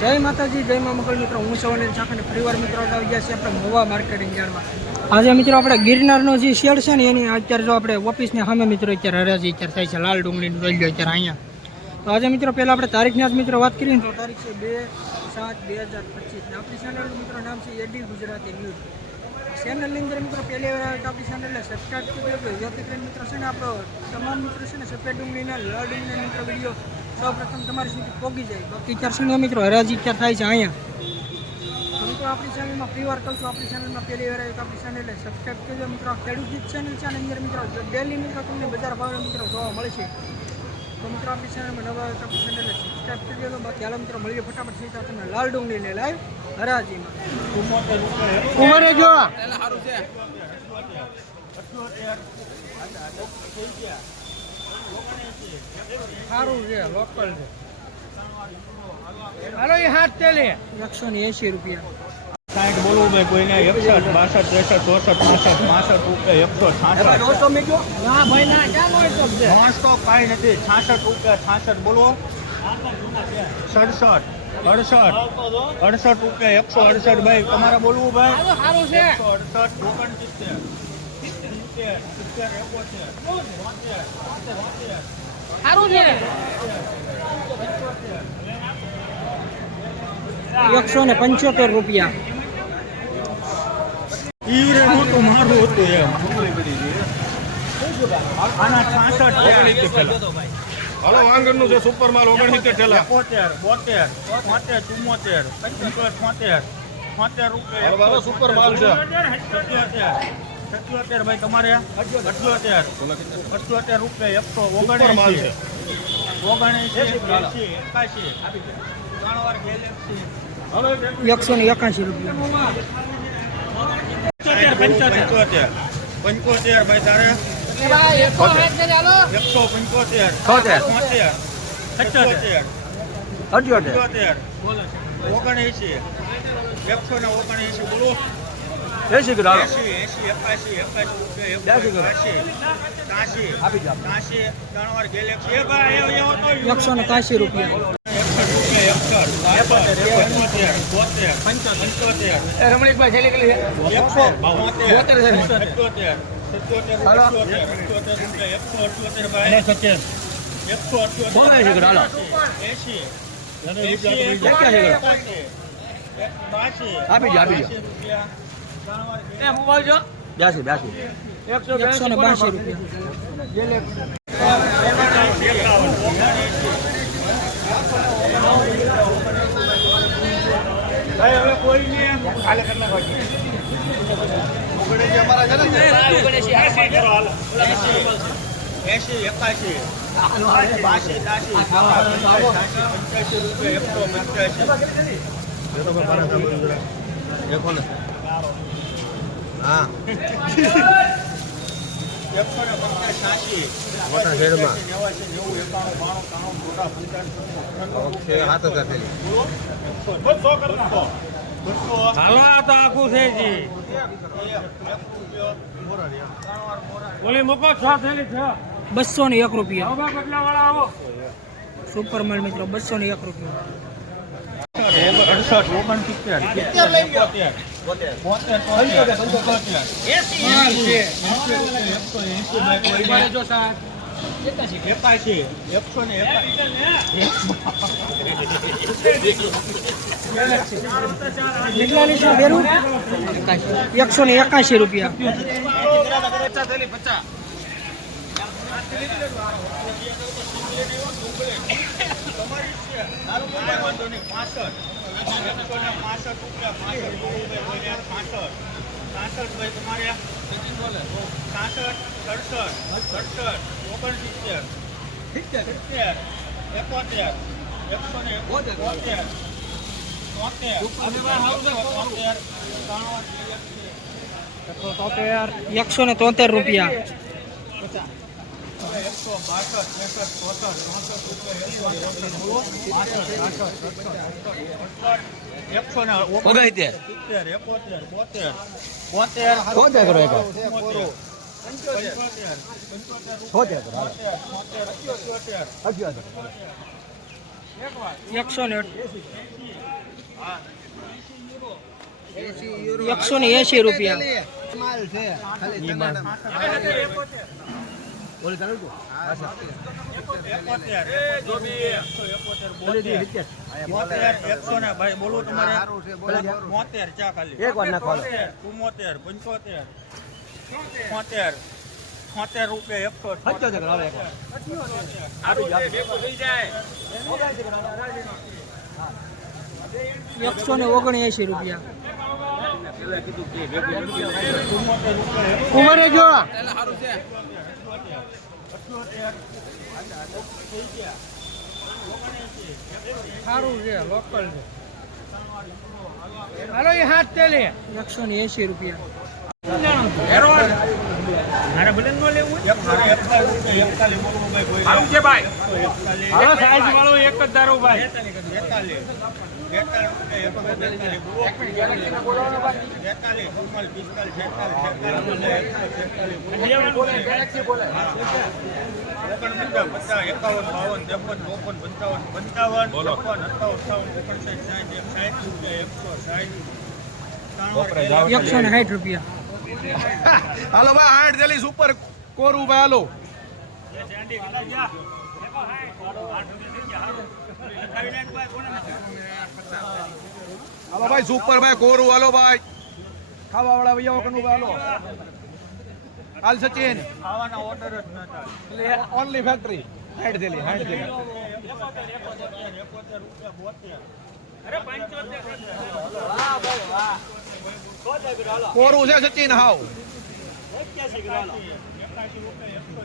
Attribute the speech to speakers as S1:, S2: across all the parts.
S1: જય માતાજી, જય મા મગલ મિત્રો. હું સૌને અને પરિવાર મિત્રો આવી ગયા છે આપણે મોવા માર્કેટિંગ યાર્ડમાં. આજે મિત્રો આપણે ગિરનારનો જે શેડ છે ને, એની અત્યારે જો આપણે ઓફિસની સામે મિત્રો અત્યારે હરાજી અત્યારે થાય છે લાલ ડુંગળીનું લો અત્યારે અહીંયા. તો આજે મિત્રો પહેલાં આપણે તારીખની જ મિત્રો વાત કરીએ તો તારીખ છે બે સાત બે હજાર પચીસ. આપણી ચેનલનું મિત્રો નામ છે એડી ગુજરાતી ન્યૂઝ. ચેનલની અંદર મિત્રો પહેલી વાર આવે તો આપણી ચેનલને સબસ્ક્રાઈબ કરી દેજો. જેથી કરીને મિત્રો છે ને, આપણો તમામ મિત્રો છે ને, સફેદ ડુંગળીના, લાલ ડુંગળીના મિત્રો વીડિયો સૌપ્રથમ તમારી સુધી પોગી જાય. બાકી ચારસો મિત્રો, હરાજી ક્યાં થાય છે અહીંયા. મિત્રો, આપણી ચેનલમાં ફ્રી વાર કહું છું. આપણી ચેનલમાં પહેલી વાર આવે તો આપણી ચેનલને સબસ્ક્રાઈબ કરજો. મિત્રો ખેડૂત ગીત ચેનલ છે અને અંદર મિત્રો ડેલી મિત્રો તમને બજાર ભાવે મિત્રો જોવા મળે છે. તો મિત્રો, આપણી ચેનલમાં નવા આવે તો આપણી ચેનલને સબસ્ક્રાઈબ કરી દેજો. બાકી હાલ મિત્રો, મળીએ ફટાફટ સીધા તમને લાલ ડુંગળીને લાઈવ હરાજીમાં. ઉમરે જો સારું છે. લોકલ છે. હાલો એ હાથ તેલે એકસો ને એંશી રૂપિયા.
S2: સાઠ બોલવું ભાઈ કોઈને એકસઠ બાસઠ ત્રેસઠ ચોસઠ પાસઠ પાસઠ રૂપિયા એકસો છાસઠ.
S1: ના ભાઈ ના ક્યાં હોય તો છે?
S2: નોનસ્ટોપ કાંઈ નથી. છાસઠ રૂપિયા છાસઠ બોલો. સડસઠ અડસઠ અડસઠ રૂપિયા એકસો અડસઠ. ભાઈ તમારે બોલવું ભાઈ
S1: સારું છે.
S2: અડસઠ ઓગણસિત્તેર સિત્તેર સિત્તેર એકોતેર બોતેર બોતેર
S1: સારું છે. એકસો ને પંચોતેર રૂપિયા.
S2: ઈ રે મોટું મારું હતું એમ. આના છાસઠ
S3: હાલો વાંગણનું છે સુપર માલ ઓગણસિત્તેર ઠેલા.
S2: એકોતેર બોતેર બોતેર ચુમ્મોતેર પંચોતેર છોતેર છોતેર રૂપિયા.
S3: સુપર માલ છે.
S2: સત્યોતેર ભાઈ તમારે અઠ્યોતેર. અઠ્યોતેર રૂપિયા એકસો ત્રણ વાર ગેલેક્સી.
S1: એકસો ને એકાશી રૂપિયા.
S2: પંચોતેર પંચોતેર. ભાઈ તારે. એકસો પંચોતેર.
S3: છોતેર.
S2: સત્યોતેર.
S3: અઠ્યોતેર.
S2: ઓગણએંસી એકસો ને ઓગણએંસી બોલો.
S3: એસી કિલો હાલો
S2: એંસી એંસી એકાશી એકાશી રૂપિયા
S3: બ્યાસી કિલો.
S2: એકાશી ત્યાંસી
S3: આપી જાઓ.
S2: ત્યાંસી ત્રણ વાર ગેલેક્સી એ ભાઈ એવો એવો તો
S1: એકસો ને ત્યાસી રૂપિયા
S2: એકસઠ રૂપિયા એકસઠ એકોતેર બોતેર પંચોતેર
S3: એ રમણીકભાઈ છેલ્લી કિલો છે
S2: એકસો બોતેર
S3: બોતેર છે ને?
S2: સત્યોતેર સત્યોતેર
S3: હાલો.
S2: અઠ્યોતેર અઠ્યોતેર રૂપિયા એકસો અઠ્યોતેર ભાઈ એકસો અઠ્યોતેર
S3: બોલો એંસી કિલો, હાલો.
S2: એંસી
S3: એંસી
S2: એંસી
S3: કિલો.
S2: એકાશી, બાસી
S3: આપી જાઓ, આપી જાઓ. બ્યાસી બ્યાસી.
S1: એકસો ને બાસી રૂપિયા
S2: કોઈ નહીં કાલે કરી એસી એકાશી બાસી ત્યાસી પંચ્યાસી રૂપિયા એકસો પંચ્યાસી
S3: દેખો ને હા. મોટા શેડમાં. ઓકે હાથ હજાર થેલી
S2: બસો
S1: ને એક રૂપિયા. સુપર માલ મિત્રો બસો ને એક રૂપિયા.
S2: અડસઠ ઓગણસિત્તેર. એકસો ને
S1: એકાશી રૂપિયા
S2: વાંધો નહીં પાસઠ ભાઈ તમારે સાસઠ સડસઠ સડસઠ ઓગણસિત્તેર સિત્તેર એકોતેર એકસો ને બોતેર તોતેર તોતેર
S1: એકસો ને તોતેર રૂપિયા
S2: એકસો બાસઠ ત્રેસઠ ચોસઠ ચોસઠ રૂપિયા. એકસો ને
S3: ઓગણસિત્તેર
S2: સિત્તેર એકોતેર બોતેર બોતેર
S3: કરો એક
S1: એકસો ને એકસો ને એસી રૂપિયા
S3: તું
S2: બોલું
S3: હાલો.
S2: ચુમ્મોતેર છોતેર રૂપિયા એકસો
S3: વાર.
S1: એકસો ને ઓગણએંશી રૂપિયા જો. સારું છે લોકલ છે. હાલો એ હાથ તેલી એકસો ને એસી રૂપિયા.
S4: મારે ભલે ન લેવું સારું છે ભાઈ. સાઈઝ વાળો એક જ ધારો ભાઈ.
S2: એકાવન બાવન ત્રેપન ચોપન પંચાવન પંચાવન છપ્પન અઠાવન અઠાવન ઓગણસાઠ સાઠ એક સાઠ રૂપિયા એકસો સાઠ
S1: ને સાઠ રૂપિયા.
S3: હાલો ભાઈ હાઠ ચાલીસ, ઉપર કોરું ભાઈ હાલો ભાઈ સુપર ભાઈ કોરું હાલો ભાઈ. ખાવા વાળા ભૈયા કનું હાલો. હાલ સચિન. ઓનલી ફેક્ટરી થેલી
S2: એકોતેર રૂપિયા બોતેર
S3: કોરું છે સચિન, હાવ.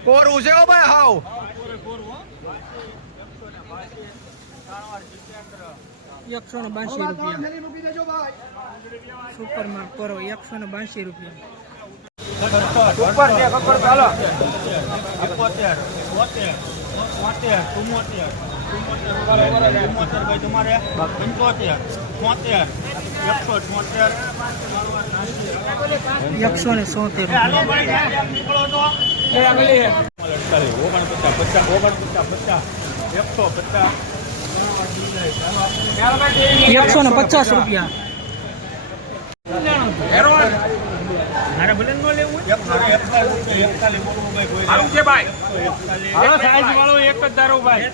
S3: કોરું છે ઓ ભાઈ, હાવ.
S1: એકસો ને બાસી રૂપિયા. સુપર માર્ક કરો એકસો ને બાસી રૂપિયા.
S2: એકસો
S1: ને સોતેર
S2: ઓગણપચાસ પચાસ ઓગણપચાસ પચાસ. એકસો પચાસ.
S1: એકસો ને પચાસ રૂપિયા.
S4: એક જ ધારો ભાઈ.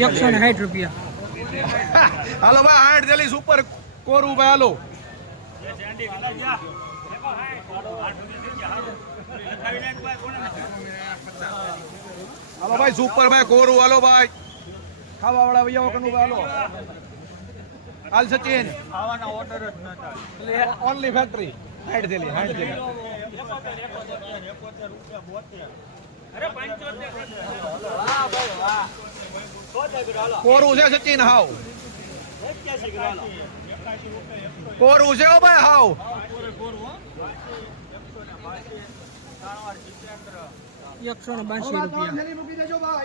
S2: એકસો
S1: ને સાઠ રૂપિયા
S3: હાલો ભાઈ હાઠ ચાલીસ ઉપર કોરું ભાઈ હાલો. હાલો ભાઈ સુપર ભાઈ કોરું હાલો ભાઈ. ખાવા વાળા ભાઈ કનું હાલો. હાલ સચિન. ઓનલી ફેક્ટરી હાઈડ
S2: દેલી હાઈડ દેલી
S3: કોરું છે સચિન, હાવ. કોરું છે ભાઈ, હાવ.
S1: એકસો ને બાસી રૂપિયા.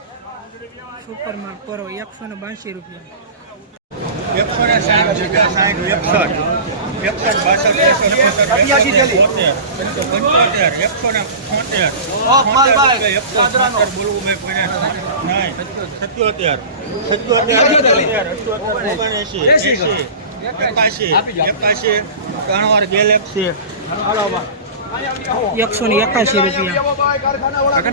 S1: સુપર માર્ક કરો એકસો ને બાસી રૂપિયા.
S2: એકસો ને સાઠ રૂપિયા સાઠ એકસઠ. એકસઠ બાસઠ ત્રેસઠ ચોસઠ પંચોતેર એકસો ને છોતેર એકસો છોતેર બોલવું ભાઈ કોઈને. નહીં સત્યોતેર સત્યોતેર અઠ્યોતેર ઓગણએંસી એકાશી એકાશી ત્રણ વાર ગેલેક્સી
S1: એકસો ને એકાશી રૂપિયા.